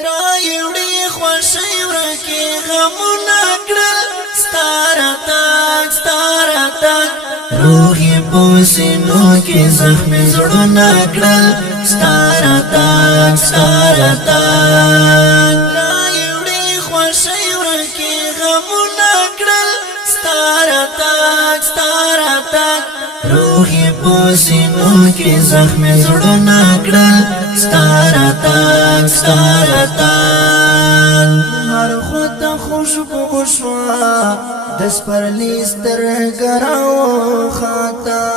رايوړي خوشي ورکه غمونه کړل ستاره تاک روحي پوسینو کې زخم زړونه کړل ستاره تاک رايوړي خوشي ورکه غمونه کړل ستاره تاک روحي پوسینو کې زخم زړونه کړل ستاره تاک هر خود خوشبو شوا دس پر لیستر گراو خاطا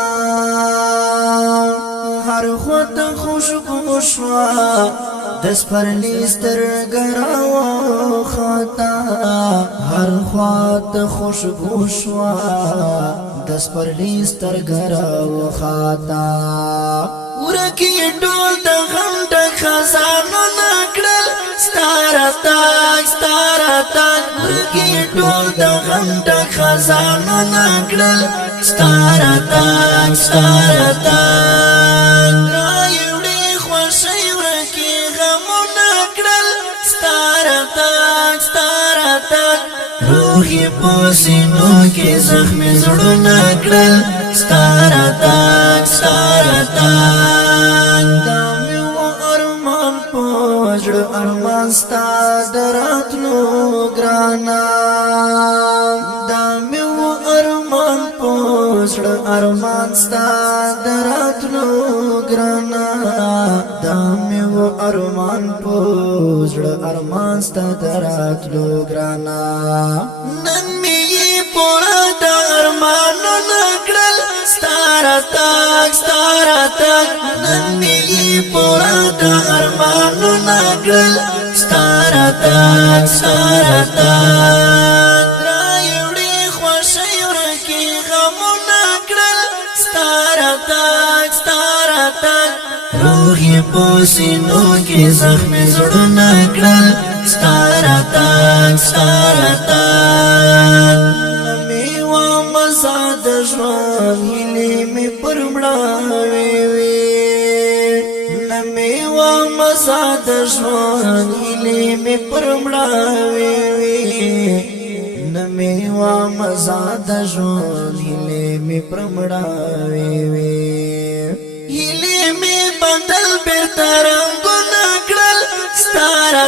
هر خود خوشبو شوا دس پر لیستر گراو خاطا هر خود خوشبو شوا دس پر لیستر گراو خاطا ورکی ډول د غم د خزانو نکړل ستاره تاک ورکی ډول د غم د خزانو نکړل ستاره تاک رايوړي خوشي ورکی غمو نکړل ستاره تاک روحي پوسینو کې زخم زړونه کړل ستاره تاک دامي و ارمان پوجړ ارمان ستا دراتلو ګرانا دامي و ارمان پوجړ ارمان ستا دراتلو ګرانا دامي و ارمان پوجړ ارمان ستا دراتلو ګرانا نن می پورا د ارمانو نکړل ستاره تاک نن می پورا د ارمانو نکړل ستاره تاک رايوړي خوشي ورکه غمو نکړل ستاره تاک روحي پوسینو کې زخم زړونه کړل ستاره تاک میوا مزاد ژوند هلي می پرمړاوي میوا مزاد ژوند هلي می پرمړاوي میوا مزاد ژوند هلي می پرمړاوي هلي می بدل به ترنګو نکړل ستاره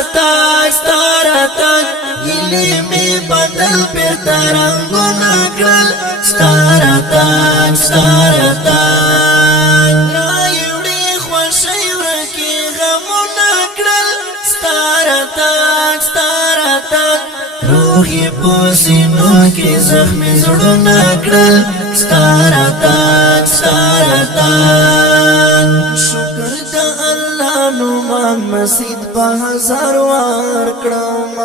تاک هلي می بدل به ترنګو نکړل ستاره تاک رايوړي خوشي ورکه غمو نکړل ستاره تاک روحي پوسینو کې زخم زړونه کړل ستاره تاک شکر د الله نو مان مسجد په هزار وار کړم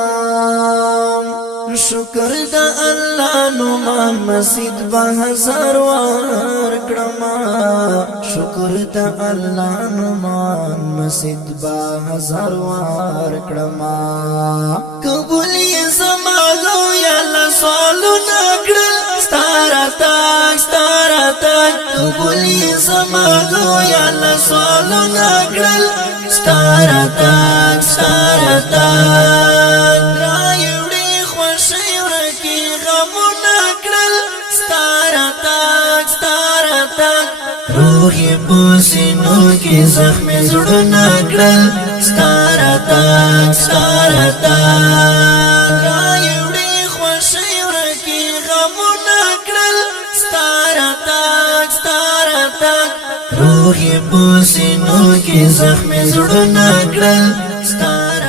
شکر د الله نو مان مسجد په هزار وار کړم شکر د الله نو مان مسجد په هزار وار کړم قبول یې زمالو یا الله سوالو نکړل ستاره تاک قبول یې زمالو یا الله سوالو نکړل ستاره تاک رايوړي خوشي ورکه غمو نکړل ستاره تاک روحي پوسینو کې زخم زړونه کړل ستاره تاک رايوړي خوشي ورکه غمو نکړل ستاره تاک روحي پوسینو کې زخم زړونه کړل ستاره